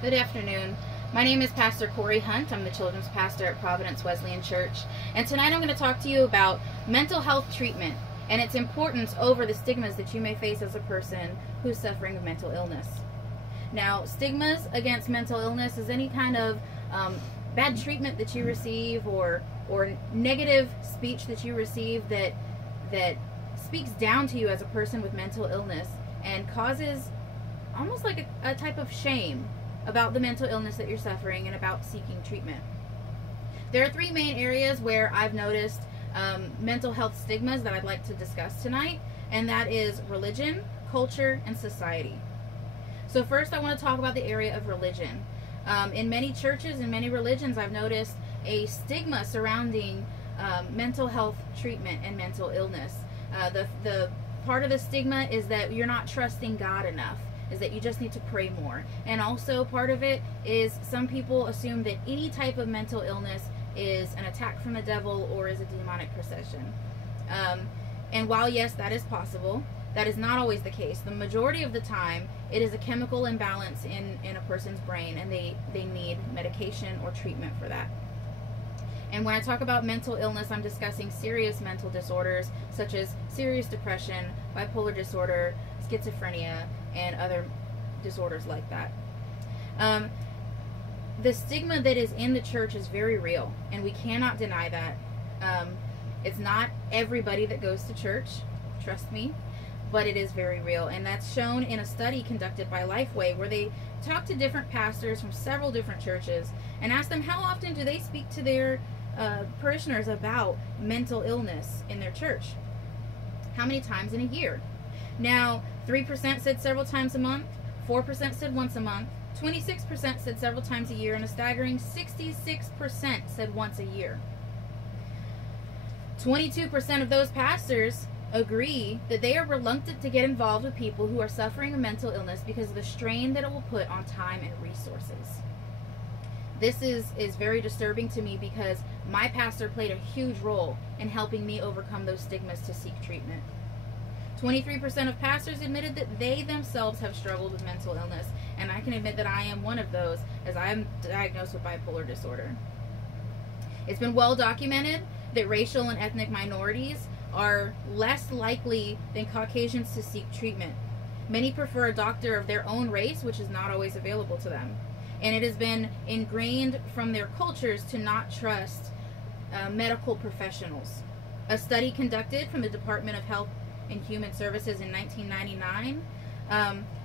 Good afternoon. My name is Pastor Corey Hunt. I'm the children's pastor at Providence Wesleyan Church. And tonight I'm going to talk to you about mental health treatment and its importance over the stigmas that you may face as a person who's suffering of mental illness. Now, stigmas against mental illness is any kind of bad treatment that you receive or negative speech that you receive that speaks down to you as a person with mental illness and causes almost like a type of shame about the mental illness that you're suffering and about seeking treatment. There are three main areas where I've noticed mental health stigmas that I'd like to discuss tonight, and that is religion, culture, and society. So first I want to talk about the area of religion. In many churches and many religions, I've noticed a stigma surrounding mental health treatment and mental illness. The part of the stigma is that you're not trusting God enough, is that you just need to pray more. And also part of it is some people assume that any type of mental illness is an attack from the devil or is a demonic possession. And while yes, that is possible, that is not always the case. The majority of the time, it is a chemical imbalance in a person's brain, and they need medication or treatment for that. And when I talk about mental illness, I'm discussing serious mental disorders such as serious depression, bipolar disorder, schizophrenia, and other disorders like that. The stigma that is in the church is very real, and we cannot deny that. It's not everybody that goes to church, trust me, but it is very real, and that's shown in a study conducted by Lifeway where they talked to different pastors from several different churches and asked them how often do they speak to their parishioners about mental illness in their church. How many times in a year? Now, 3% said several times a month, 4% said once a month, 26% said several times a year, and a staggering 66% said once a year. 22% of those pastors agree that they are reluctant to get involved with people who are suffering a mental illness because of the strain that it will put on time and resources. This is very disturbing to me because my pastor played a huge role in helping me overcome those stigmas to seek treatment. 23% of pastors admitted that they themselves have struggled with mental illness, and I can admit that I am one of those, as I am diagnosed with bipolar disorder. It's been well documented that racial and ethnic minorities are less likely than Caucasians to seek treatment. Many prefer a doctor of their own race, which is not always available to them. And it has been ingrained from their cultures to not trust medical professionals. A study conducted from the Department of Health and Human Services in 1999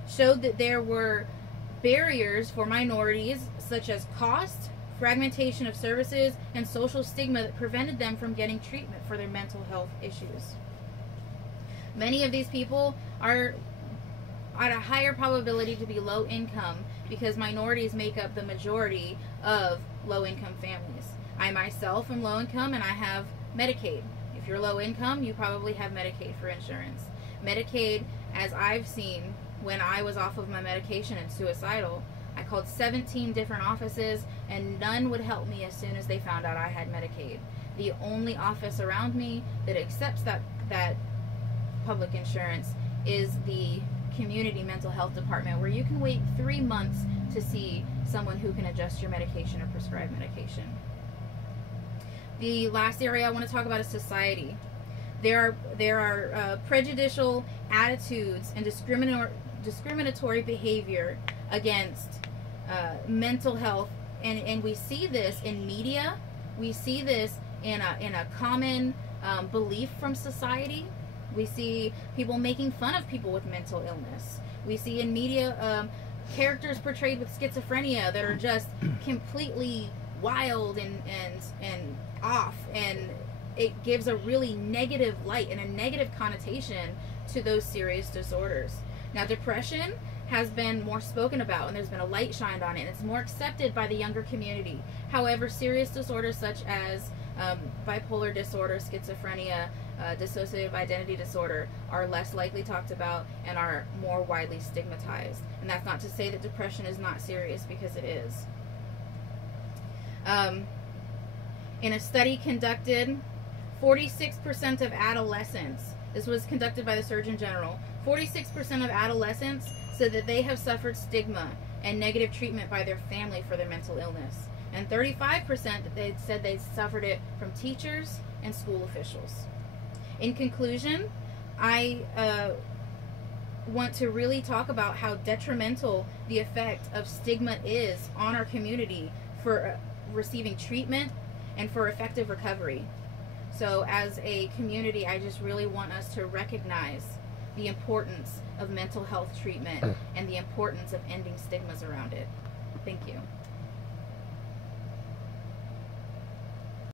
showed that there were barriers for minorities such as cost, fragmentation of services, and social stigma that prevented them from getting treatment for their mental health issues. Many of these people are at a higher probability to be low income because minorities make up the majority of low income families. I myself am low income and I have Medicaid. If you're low income, you probably have Medicaid for insurance. Medicaid, as I've seen when I was off of my medication and suicidal, I called 17 different offices and none would help me as soon as they found out I had Medicaid. The only office around me that accepts that public insurance is the community mental health department, where you can wait 3 months to see someone who can adjust your medication or prescribe medication. The last area I want to talk about is society. There are prejudicial attitudes and discriminatory behavior against mental health, and we see this in media. We see this in a common belief from society. We see people making fun of people with mental illness. We see in media characters portrayed with schizophrenia that are just completely wild and off, and it gives a really negative light and a negative connotation to those serious disorders. Now, depression has been more spoken about and there's been a light shined on it, and it's more accepted by the younger community. However, serious disorders such as bipolar disorder, schizophrenia, dissociative identity disorder are less likely talked about and are more widely stigmatized. And that's not to say that depression is not serious, because it is. In a study conducted, 46% of adolescents, this was conducted by the Surgeon General, 46% of adolescents said that they have suffered stigma and negative treatment by their family for their mental illness. And 35% that they said they suffered it from teachers and school officials. In conclusion, I want to really talk about how detrimental the effect of stigma is on our community for receiving treatment and for effective recovery. So as a community, I just really want us to recognize the importance of mental health treatment and the importance of ending stigmas around it. Thank you.